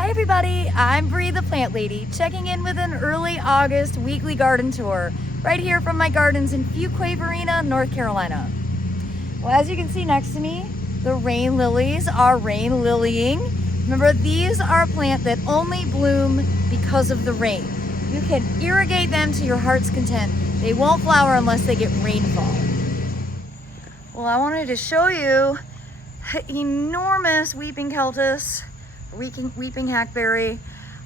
Hi everybody, I'm Bree the Plant Lady, checking in with an early August weekly garden tour, right here from my gardens in Fuquay-Varina, North Carolina. Well, as you can see next to me, the rain lilies are rain lilying. Remember, these are a plant that only bloom because of the rain. You can irrigate them to your heart's content. They won't flower unless they get rainfall. Well, I wanted to show you enormous weeping keltis, weeping hackberry.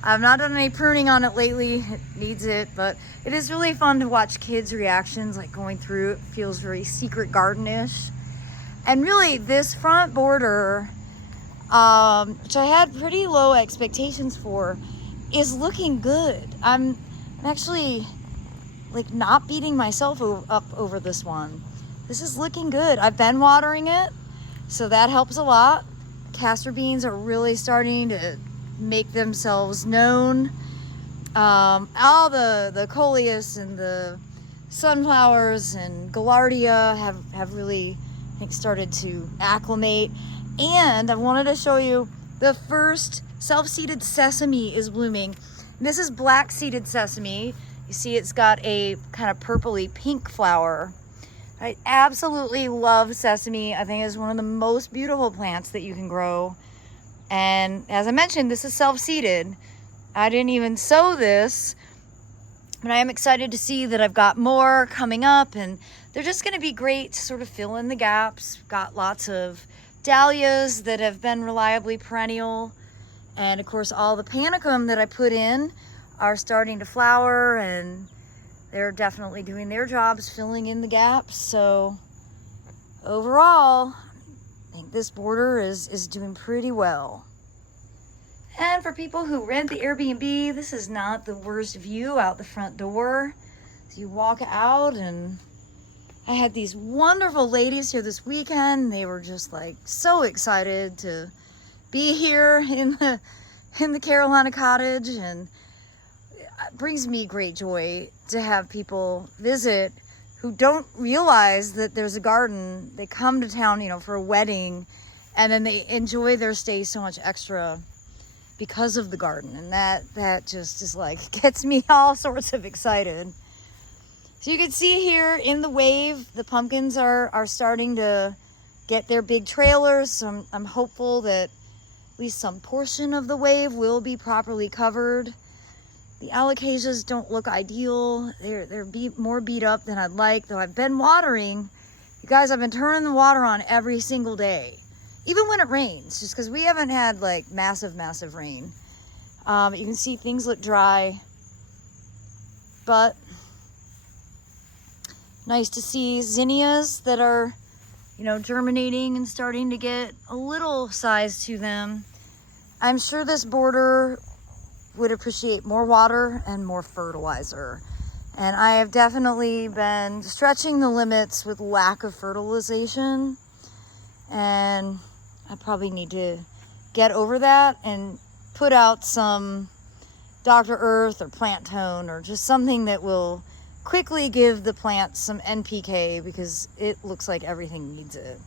I've not done any pruning on it lately. It needs it, but it is really fun to watch kids' reactions, like going through it. Feels very secret garden-ish. And really, this front border, which I had pretty low expectations for, is looking good. I'm actually like not beating myself up over this one. This is looking good. I've been watering it, so that helps a lot. Castor beans are really starting to make themselves known. All the coleus and the sunflowers and gaillardia have really, I think, started to acclimate. And I wanted to show you the first self-seeded sesame is blooming. This is black seeded sesame. You see it's got a kind of purpley pink flower. I absolutely love sesame. I think it's one of the most beautiful plants that you can grow. And as I mentioned, this is self-seeded. I didn't even sow this, but I am excited to see that I've got more coming up, and they're just going to be great to sort of fill in the gaps. Got lots of dahlias that have been reliably perennial. And of course, all the panicum that I put in are starting to flower, and they're definitely doing their jobs filling in the gaps. So overall, I think this border is doing pretty well. And for people who rent the Airbnb, this is not the worst view out the front door. So you walk out, and I had these wonderful ladies here this weekend. They were just like so excited to be here in the Carolina cottage, and it brings me great joy to have people visit who don't realize that there's a garden. They come to town, for a wedding, and then they enjoy their stay so much extra because of the garden. And that just is like, gets me all sorts of excited. So you can see here in the wave, the pumpkins are starting to get their big trailers. So I'm hopeful that at least some portion of the wave will be properly covered. The alocasias don't look ideal. They're more beat up than I'd like, though I've been watering. You guys, I've been turning the water on every single day, even when it rains, just because we haven't had like massive rain. You can see things look dry, but nice to see zinnias that are, germinating and starting to get a little size to them. I'm sure this border would appreciate more water and more fertilizer. And I have definitely been stretching the limits with lack of fertilization. And I probably need to get over that and put out some Dr. Earth or Plant Tone, or just something that will quickly give the plants some NPK, because it looks like everything needs it.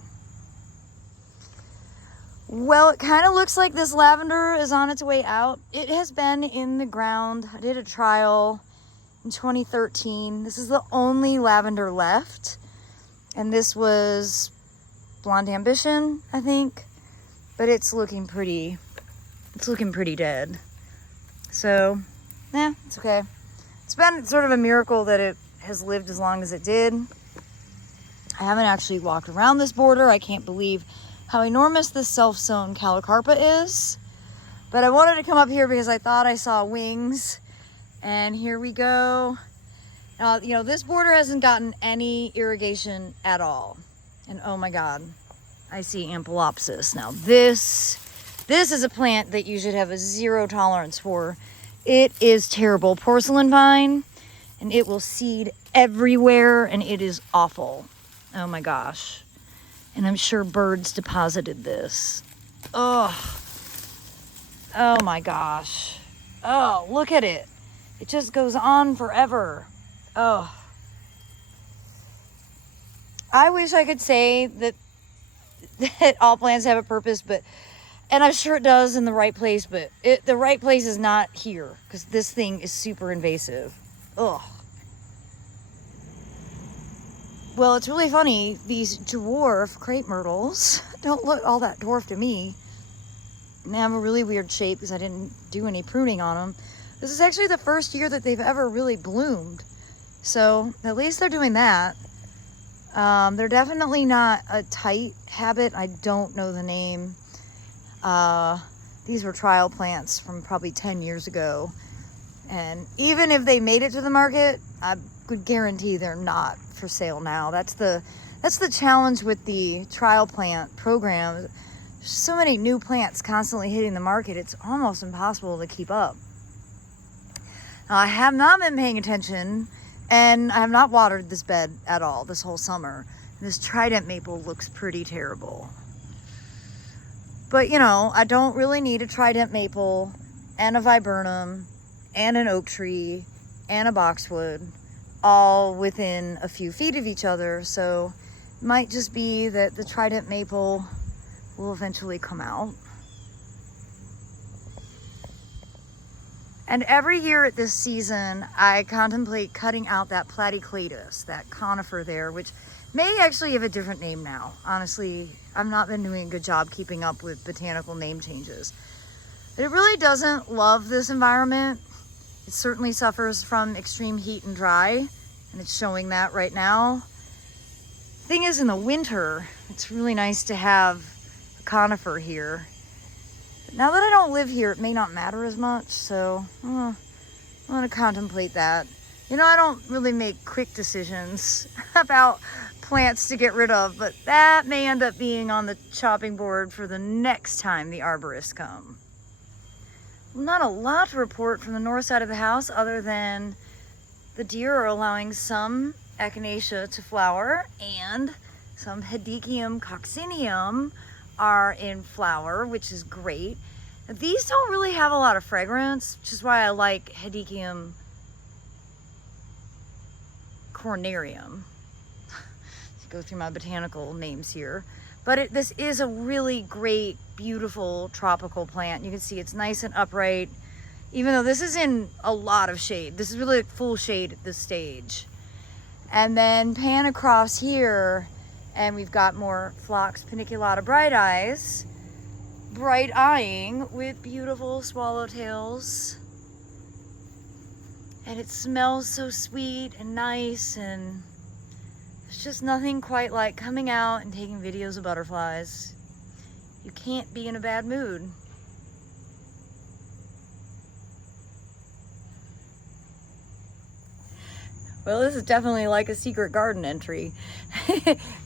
Well, it kind of looks like this lavender is on its way out. It has been in the ground. I did a trial in 2013. This is the only lavender left. And this was Blonde Ambition, I think. But it's looking pretty dead. So, it's okay. It's been sort of a miracle that it has lived as long as it did. I haven't actually walked around this border. I can't believe how enormous this self-sown Calocarpa is. But I wanted to come up here because I thought I saw wings. And here we go. This border hasn't gotten any irrigation at all. And oh my God, I see Ampelopsis. Now this is a plant that you should have a zero tolerance for. It is terrible. Porcelain vine, and it will seed everywhere, and it is awful. Oh my gosh. And I'm sure birds deposited this. Oh my gosh. Oh, look at it. It just goes on forever. Oh. I wish I could say that all plants have a purpose, but And I'm sure it does in the right place, but the right place is not here because this thing is super invasive. Ugh. Well, it's really funny. These dwarf crepe myrtles don't look all that dwarf to me. And they have a really weird shape because I didn't do any pruning on them. This is actually the first year that they've ever really bloomed. So at least they're doing that. They're definitely not a tight habit. I don't know the name. These were trial plants from probably 10 years ago. And even if they made it to the market, I could guarantee they're not for sale now. That's the challenge with the trial plant program. There's so many new plants constantly hitting the market, it's almost impossible to keep up. I have not been paying attention, and I have not watered this bed at all this whole summer. This trident maple looks pretty terrible. But you know, I don't really need a trident maple and a viburnum and an oak tree and a boxwood all within a few feet of each other. So it might just be that the trident maple will eventually come out. And every year at this season, I contemplate cutting out that platycladus, that conifer there, which may actually have a different name now. Honestly, I've not been doing a good job keeping up with botanical name changes. But it really doesn't love this environment. It certainly suffers from extreme heat and dry, and it's showing that right now. The thing is, in the winter, it's really nice to have a conifer here. Now that I don't live here, it may not matter as much, so I want to contemplate that. You know, I don't really make quick decisions about plants to get rid of, but that may end up being on the chopping board for the next time the arborists come. Not a lot to report from the north side of the house other than the deer are allowing some echinacea to flower and some Hedychium coccineum are in flower, which is great. These don't really have a lot of fragrance, which is why I like Hedychium cornarium. Let's go through my botanical names here. But this is a really great, beautiful tropical plant. You can see it's nice and upright, even though this is in a lot of shade. This is really full shade at this stage. And then pan across here, and we've got more Phlox paniculata bright eyes, bright eyeing with beautiful swallowtails. And it smells so sweet and nice, and there's just nothing quite like coming out and taking videos of butterflies. You can't be in a bad mood. Well, this is definitely like a secret garden entry.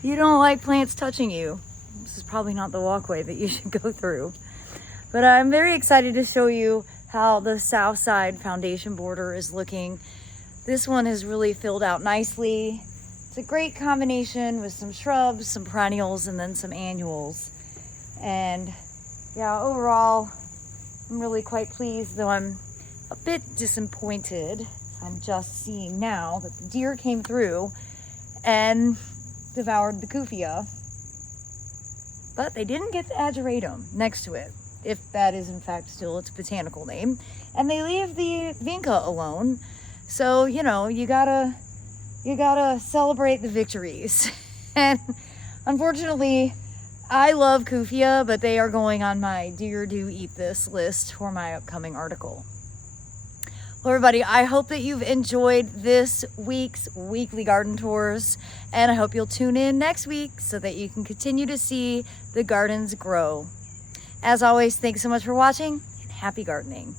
You don't like plants touching you. This is probably not the walkway that you should go through. But I'm very excited to show you how the south side foundation border is looking. This one has really filled out nicely. It's a great combination with some shrubs, some perennials, and then some annuals. And yeah, overall, I'm really quite pleased, though I'm a bit disappointed. I'm just seeing now that the deer came through and devoured the Kufia. But they didn't get the ageratum next to it, if that is in fact still its botanical name. And they leave the vinca alone. So, you know, you gotta celebrate the victories. And unfortunately, I love Kufia, but they are going on my deer do eat this list for my upcoming article. Well, everybody, I hope that you've enjoyed this week's weekly garden tours, and I hope you'll tune in next week so that you can continue to see the gardens grow. As always, thanks so much for watching, and happy gardening.